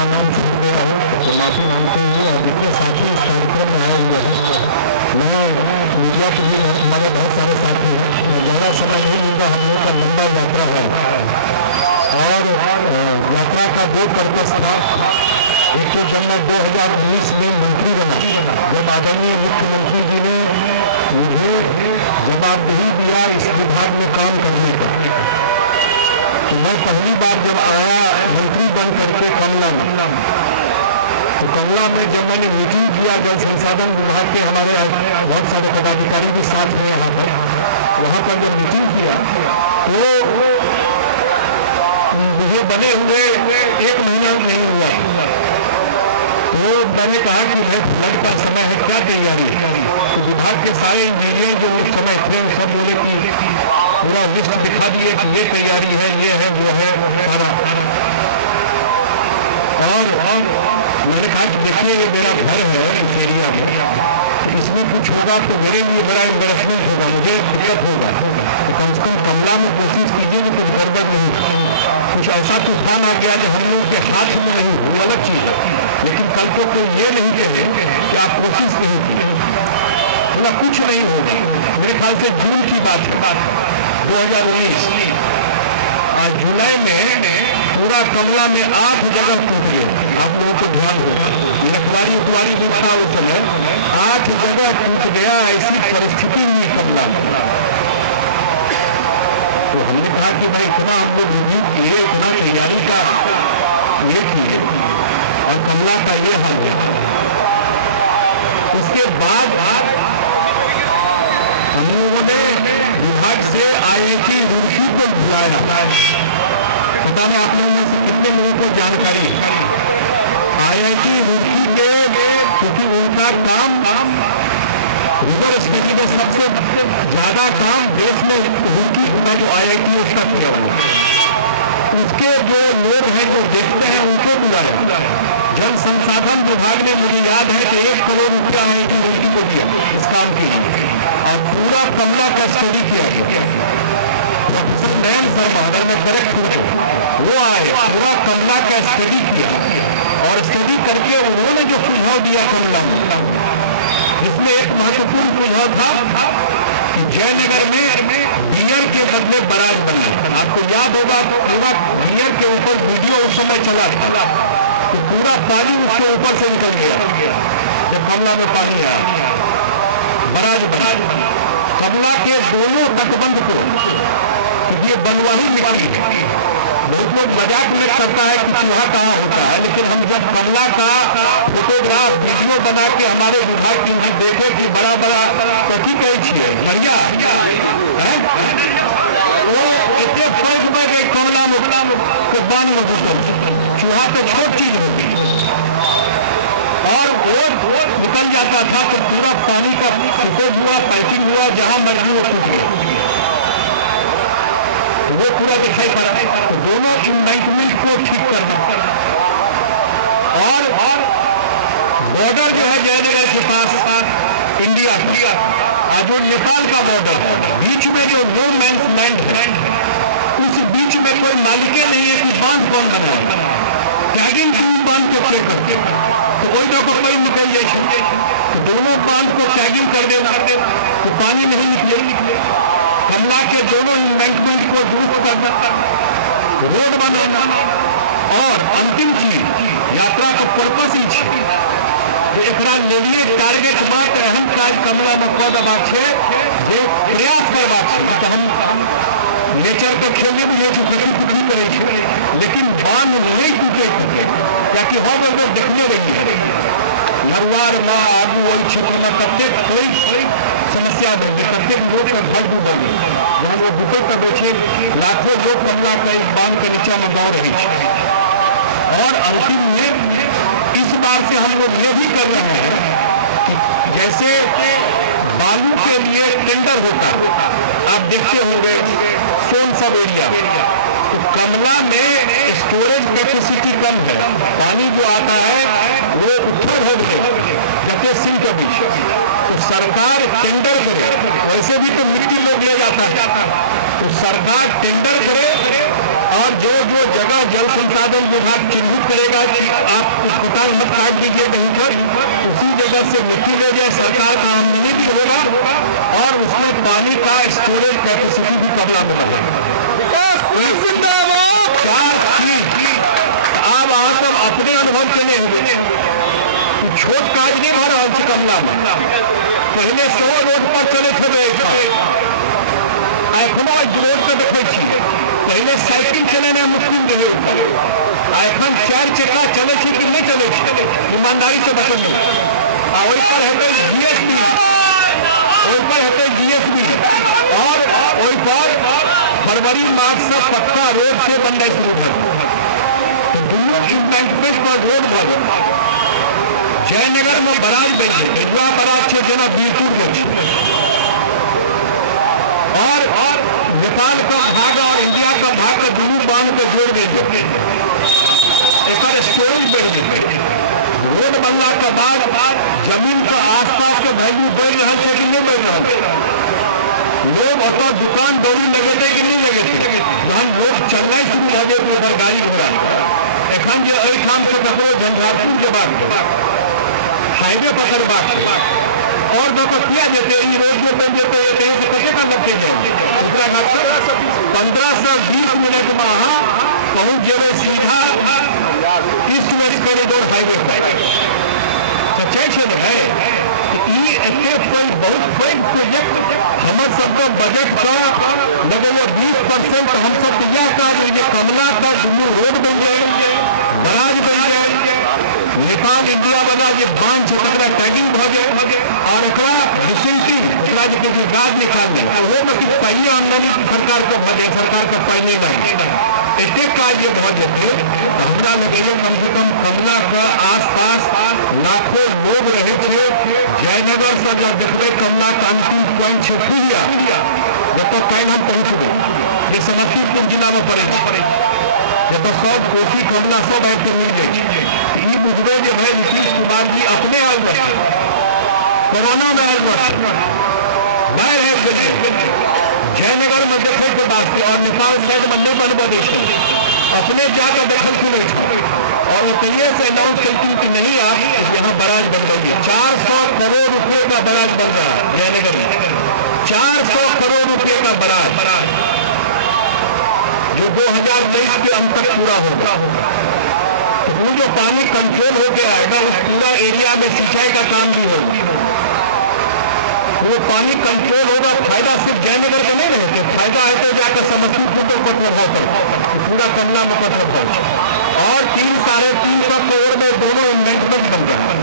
का नाम छूट गया तो माफी मांगते हुए और जितने साथी इस कार्यक्रम में आए हुए हैं, मैं मीडिया के भी हमारे बहुत सारे साथी ज़्यादा समय नहीं मिलता, हम लोग का लंबा यात्रा है और यात्रा का दो पर्पस था। एक तो जब मैं 2019 में मंत्री बना, जब आदरणीय मुख्यमंत्री जी ने मुझे जवाबदेही दिया इस विभाग में काम करने का, तो मैं पहली बार जब आया मंत्री बन करके कमला में, तो कमला में जब मैंने मीटिंग किया जल संसाधन विभाग के हमारे बहुत सारे पदाधिकारी भी साथ में यहाँ पर, वहाँ पर जब मीटिंग किया तो मुझे बने हुए 1 महीना नहीं हुआ, तो मैंने कहा कि हमारे पास समय है, क्या तैयारी है। तो विभाग के सारे इंजीनियर जो उस समय थे सब बोले कि पूरा लिस्ट दिखा दिए कि ये तैयारी है, ये है, वो है और मैंने कहा कि देखिए ये मेरा घर है इस एरिया में, इसमें कुछ होगा तो मेरे लिए बड़ा एम्बेरसमेंट होगा, मुझे दिक्कत होगा, तो कम से कम कमला में कोशिश कीजिए कि कुछ गड़बड़ नहीं होगा। कुछ ऐसा तूफान आ गया जो हम लोग के हाथ में नहीं, वो अलग चीज है, लेकिन कल को कोई ये नहीं कहे कि आप कोशिश नहीं की, बोला कुछ नहीं होगा। मेरे ख्याल से जून की बात है 2019, जुलाई में पूरा कमला में 8 जगह टूट गए। आप लोगों को ध्यान हो, लखवारी उखवारी जो था उस समय 8 जगह टूट गया, ऐसी परिस्थिति हुई कमला में। तो हमने कहा कि भाई इतना हम लोग रिव्यू किए, इतना तैयारी का ये किए और कमला का ये हाल है। उसके बाद हम लोगों ने विभाग से IIT रुड़की को बुलाया, पता नहीं आप लोगों में से कितने लोगों को जानकारी है। IIT रुड़की के क्योंकि उनका काम रिवर स्टेशन में सबसे ज्यादा काम देश में रुड़की का जो IIT उसका किया हुआ, उसके जो लोग हैं जो देखते हैं उनको बुलाया। जल संसाधन विभाग ने मुझे याद है कि 1 करोड़ रुपया IIT रुड़की को दिया इस काम के लिए और पूरा कमला का स्टडी किया गया। प्रोफेसर नयन शर्मा, अगर मैं करेक्ट हूँ, वो आए, पूरा कमला का स्टडी किया और स्टडी करके उन्होंने जो सुझाव दिया कमला में, जिसमें एक महत्वपूर्ण सुझाव था कि जयनगर में बियर के बदले बराज बने। आपको याद होगा पूरा बियर के ऊपर वीडियो उस समय चला था, तो पूरा पानी उसके ऊपर से निकल गया जब कमला में पानी आया, बराज बना। कमला के दोनों तटबंध को ये बनवाही निकली। बहुत लोग मजाक में करता है कि चूहा कहाँ होता है, लेकिन हम जब कमला का फोटोग्राफ वीडियो बना के हमारे विभाग की उन्हें देखे कि बड़ा बड़ा कथी कही है बढ़िया वो इतने फर्क में गए कमला मुखला को बांध में चूहा तो छोट चीज होती और वो निकल जाता था, तो पूरा पानी का सुखोज हुआ, पैकिंग हुआ, जहां मर्जी वो टूट गया, वो पूरा दिखाई पड़ा है। दोनों इम्बैंकमेंट को ठीक करना और बॉर्डर जो है जयनगर के पास इंडिया जो नेपाल का बॉर्डर है, बीच में जो नो मैंस लैंड है, उस बीच में कोई मालिके नहीं है कि बांध कौन बना, टैगिंग क्यों बांध को प्ले करते, तो कोई ना कोई निकल जाए, तो दोनों बांध को टैगिंग कर देना तो पानी नहीं निकले। कमला के दोनों इन्वेस्टमेंट को दुरुस्त करना, रोड बनाना और अंतिम चीज यात्रा का पर्पस ही लिए टारगेट बात अहम काज कमला मकदमा है जो प्रयास करवा हम नेचर के खेलने में ये नहीं करे, लेकिन बांध नहीं टूटे ताकि हम अगर देखने रही नरवार माँ आगू वही क्षेत्र में प्रत्येक कोई समस्या देंगे, प्रत्येक लोग का घर डूबेंगे, जहाँ वो डूबे पर देखिए लाखों लोग कमला का इस बांध के नीचे में दौड़ रही है। और अंतिम में इस बार से हम लोग ये भी कर रहे हैं कि जैसे बालू के लिए टेंडर होता है, आप देखते होंगे सोन सब एरिया, तो कमला में स्टोरेज कैपेसिटी कम है, पानी जो आता है वो ऊपर हो गए जबकि सिंह के बीच, तो सरकार टेंडर करे, वैसे भी तो मिट्टी लोग ले जाता है, तो सरकार टेंडर करे और जो जो जगह जल संसाधन विभाग चिन्हित करेगा कि साल मत काट दीजिए कहीं पर, उसी जगह से मिट्टी ले जाए, सरकार का आमदनी भी होगा और उसमें पानी का स्टोरेज कैपेसिटी भी कमला में रहेगा। आप अपने अनुभव के लिए छोट काज नहीं भर रहा है कमला में। पहले 100 रोड पर चले थे एखनो रोड पर देखे पहले साइकिल चलाना मुश्किल रहे, एखन 4 चक्का चले कि नहीं चले, ईमानदारी से बताइए। वही पर है जीएसटी, वही पर है जीएसटी और वही पर फरवरी मार्च से पक्का रोड से बनना शुरू हुआ। रोड पर जयनगर में बराज बजे बराज है जना बीरपुर और नेपाल का भाग और इंडिया का भाग का दोनों बांध को जोड़ देंगे, एक स्टोरेज बढ़ गई। रोड बनने के बाद जमीन के आसपास के वैल्यू बढ़ रहा है कि नहीं बढ़ रहा है। लोग ऑटो दुकान दौड़ी लगे थे कि नहीं लगे थे, जहाँ लोग चलना शुरू हो गए तो उधर गाड़ी हो रहा है। एखन जो एहिठाम से ककरो झंझारपुर के बाद हाईवे पकड़ बात और किया देते रोड में बन देते कहीं से कैसे कर लगते हैं 15-20 मिनट में पहुंच जाए सीधा ईस्ट वेस्ट कॉरिडोर हाईवे पर। सच्चाई है बहुत बड़ी प्रोजेक्ट हमारे सबका बजट का लगभग 20% हम सब तैयार कर कमला का दोनों रोड बन जाएंगे, बराज बन जाएंगे, नेपाल इंडिया वाला ये बांध क्षेत्र टैगिंग हो गए और रिसेंटली गाज निकालने वो मतलब पहले आमदनी की सरकार को बने, सरकार को पहले नहीं ऐसे कार्य बहुत देते हमरा लगे कम से कम कमला का आसपास लाखों लोग रहे थे। जयनगर से जब देखते कमला का अंतिम पॉइंट छुटिया जब तक कहीं हम पहुंच गए, ये समस्तीपुर जिला में पड़े जब तक सब कोसी कमला सब है तो मिल गए। ये मुद्दे जो है नीतीश कुमार जी अपने आल कोरोना में आल जयनगर में देखे के बाद और नेपाल साइड में नहीं बनवा दे अपने जाकर देखल खुले और वो तैयार से अनाउंस करती कि नहीं आप यहाँ बराज बन रही है। 400 करोड़ रुपए का बराज बन रहा है जयनगर में, 400 करोड़ रुपए का बराज जो 2023 के अंत तक पूरा होगा। वो जो पानी कंट्रोल हो गया है उस पूरा एरिया में सिंचाई का काम भी होगा, वो पानी कंट्रोल होगा। फायदा सिर्फ जयनगर का नहीं रहते, फायदा है तो जाकर समस्तीपुर को पूरा कमला में पड़ सकता है। और 3-3.5 करोड़ में दोनों इन्वेस्टमेंट बन रहा है।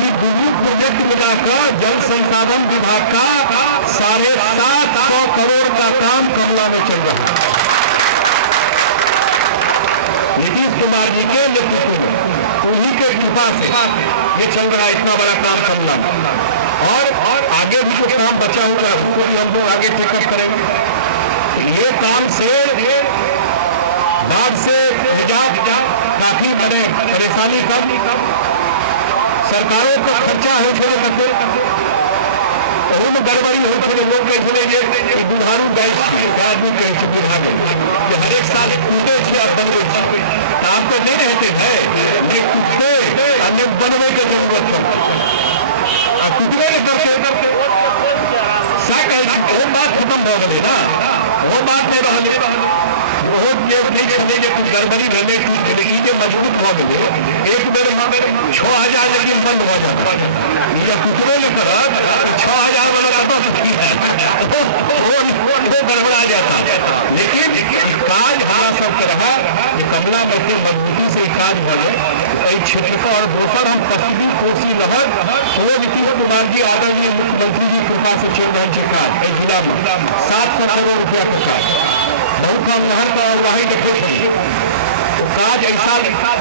ये दोनों प्रोजेक्ट मिलाकर जल संसाधन विभाग का 750 करोड़ का काम कमला में चल रहा है नीतीश कुमार जी के नेतृत्व में, उन्हीं के कृपा से ये चल रहा है इतना बड़ा काम कमला में। और आगे भी कुछ काम बचा हुआ है उसको भी हम लोग आगे टेकअप करेंगे। ये काम से बाढ़ से काफी बड़े परेशानी कम, सरकारों का खर्चा हो छोड़े बदले उन गड़बड़ी हो छोड़े लोग दुधारू गैस आदमी बुढ़ा गए हर एक साल टूटे थे अब बन गए आप तो नहीं रहते हैं कि टूटे अन्य बनने की जरूरत है अब टूटने नहीं करते वो बात खत्म हो गई ना, वो बात नहीं रहने बहुत नहीं चले कुछ गड़बड़ी रहने की जिंदगी के मजबूत हो गए। एक बेर 6,000 लेकिन बंद हो जाता जब टुकड़ों में कर 6,000 वाला तो सकती है वो गड़बड़ा जाता। लेकिन काज हमारा सबके रहा कि कमला करके मजबूती से काज बने क्षेत्र का। और दोसर हम पश्चिमी कोसी लहर वो नीतीश कुमार जी आदरणीय मुख्यमंत्री जी कृपा से चल रहे काज जिला में 700 करोड़ रुपया का काज बहुत कम नहर का वही देखे तो काज ऐसा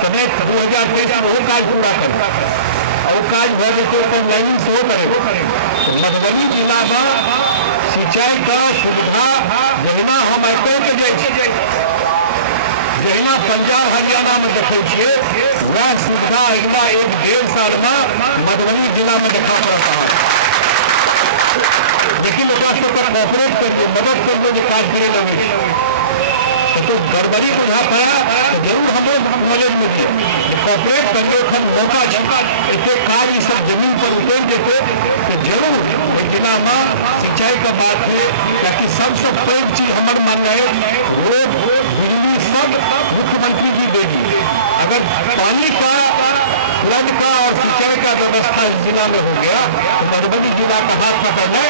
समय 2023 में वो काज पूरा करता और काज हो जैसे तो लाइन से करे। मधुबनी जिला में सिंचाई का सुविधा जहिना हम अटैक जहिना पंजाब हरियाणा में देखे वह सुविधा अगला 1-1.5 साल में मधुबनी जिला में देखा पड़ता है। लेकिन कॉपरेट करिए, मदद करिए जो काज करे लगे तो तो गड़बड़ी बुझा पड़ा तो जरूर हम लोग नॉलेज में दिए कॉपरेट करके मौका छा इतने कार्य सब जमीन पर उतर देते तो जरूर जिला में सिंचाई का बात है ताकि सबसे पैघ चीज हमारे मान रहे रोड बिजली सब मुख्यमंत्री जी देगी। अगर पानी का फ्लड का और सिंचाई का व्यवस्था इस जिला में हो गया तो मधुबनी जिला का हाथ पकड़ना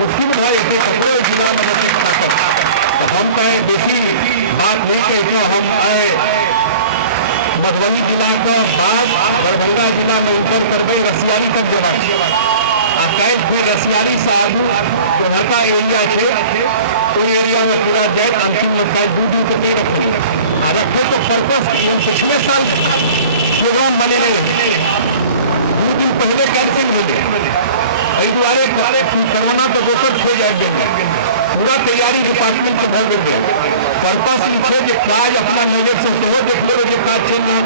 मुश्किल है। कपड़े जिला में तो हम कहें बेसी बात नहीं कहे हम आए मधुबनी जिला का बाद दरभंगा जिला में ऊपर करबे रसियारी तक देना आप कहें कोई रसियारी से आगू जो हल्का एरिया है कोई एरिया में पूरा जाए अंतिम लोग दूर दूर तक नहीं रखे रखे तो पर्पज पिछले साल प्रोग्राम बने दो दिन पहले कैंसिल मिले दुआरे कोरोना तो गोचर हो जाए पूरा तैयारी डिपार्टमेंट से भर देंगे पर्पज है जो काज अपना नजर से सेहो देख लो जो काज चल रहा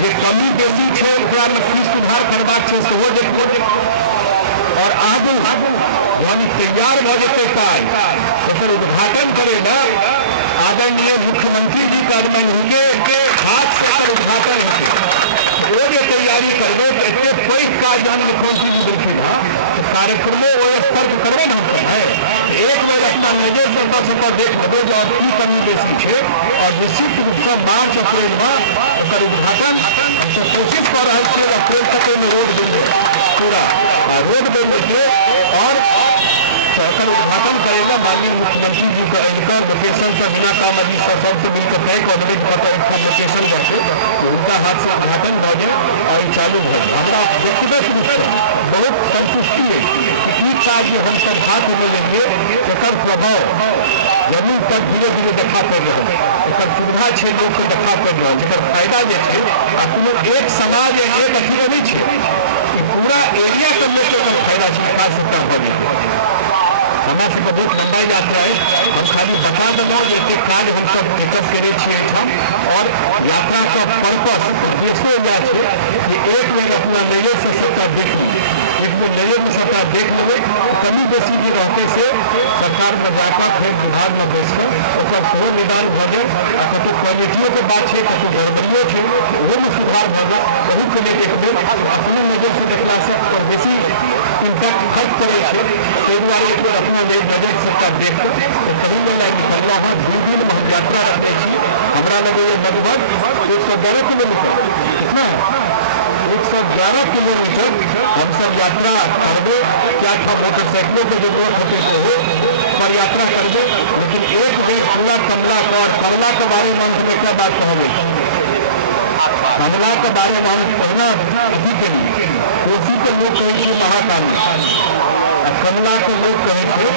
जो कमी बेसी है ओकरा में की सुधार करबाक है सेहो देखो और आगू यानी तैयार भ जेतै काज ओकर उद्घाटन करे ना आदरणीय मुख्यमंत्री जी का हुए के हाथ से उद्घाटन होते वो जो तैयारी करबे एते पैघ काज हम मुख्यमंत्री जी देखेगा कार्यक्रमों वो स्तर पर करबे ना है एक बार अपना नजर से बस देख दो जो की कमी बेसी है और निश्चित रूप से मार्च अप्रैल में ओकर उद्घाटन हम तो कोशिश कर रहे हैं अप्रैल तक में रोड देंगे पूरा रोड देंगे और ओकर उद्घाटन करेगा माननीय मुख्यमंत्री जी का इनका लोकेशन का बिना काम अभी सबसे मिलकर तय कैबिनेट लोकेशन करते तो उनका हाथ से उद्घाटन हो जाए और चालू हो हमारा व्यक्तिगत रूप से बहुत संतुष्टि है कि चाहिए हम सब हाथ में लेंगे एकर प्रभाव जमीन पर धीरे धीरे देखा पड़ रहा है एकर सुविधा है लोग को देखा पड़ रहा है जब फायदा जो है अपने एक समाज एक अथी नहीं है पूरा एरिया के लोग को फायदा विकास कर हमारे सबको बहुत लंबा यात्रा है हम खाली बता देना जैसे कार्य हम सब टेकअप करे और यात्रा का पर्पस उद्देश्य यह है कि एक बेर अपना नजर से सबका देख एक बेर नजर में सबका देख लेंगे कमी बेसी भी रहते से सरकार में जाकर फिर विभाग में बैसे सेहो निदान भ जाए कतु क्वालिटियों के बात है कतु गड़बड़ियों है वो में सुधार भ जाए बहुत के लिए एक बेर अपने नजर से देखला से बेसी इम्पैक्ट खर्च करे ताहि दुआरे एक बेर अपना नजर सबका देख कहीं निकलना है 2 दिन हम यात्रा रखते हमारा लगे लगभग 111 किलोमीटर कितना 111 किलोमीटर हम सब यात्रा करबे क्या मोटरसाइकिलों की जरूरत होते तो पर यात्रा करबे लेकिन एक बेर पूरा कमला के बारे में में क्या बात कहोगे कमला के बारे में कहना इसी के लिए उसी के लोग कहेंगे महाकाली कमला को लोग कहेंगे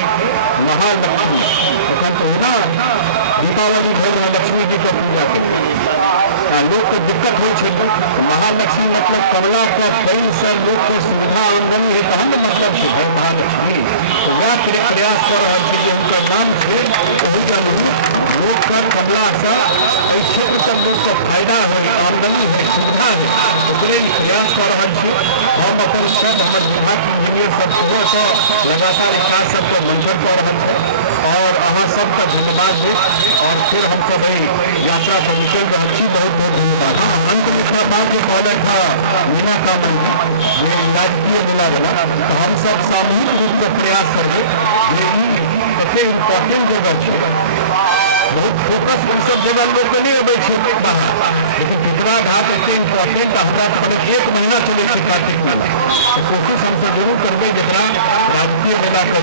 महालक्ष्मी होना दीपावली घर में लक्ष्मी जी का पूजा करें लोग को दिक्कत हो महालक्ष्मी मतलब कमला का कई सब लोग को सुविधा आमदनी है कहा मतलब है महालक्ष्मी तो वह प्रयास कर रहा है उनका नाम है लोग का कमला सा क्षेत्र सब लोग को फायदा हो आमदनी है सुविधा है प्रयास कर रहा है हम अपन सब हमारे विभाग इंजीनियर सबको लगातार विकास सबको मंथन कर रहा है और अहाँ सबका धन्यवाद है और फिर हम सब यात्रा पर निकल रहे हैं बहुत बहुत धन्यवाद। अंत में बात जो ऑर्डर था मीना का राजकीय मिला गया तो हम सब सामूहिक रूप से प्रयास करेंगे सबसे इम्पोर्टेंट जगह है बहुत फोकस उन सब जगह लोग नहीं बैठे लेकिन पिछड़ा घाट इतने इम्पोर्टेंट हमारा 1 महीना चले कार्तिक मेला तो कोशिश हमसे जरूर करेंगे जितना राजकीय मेला का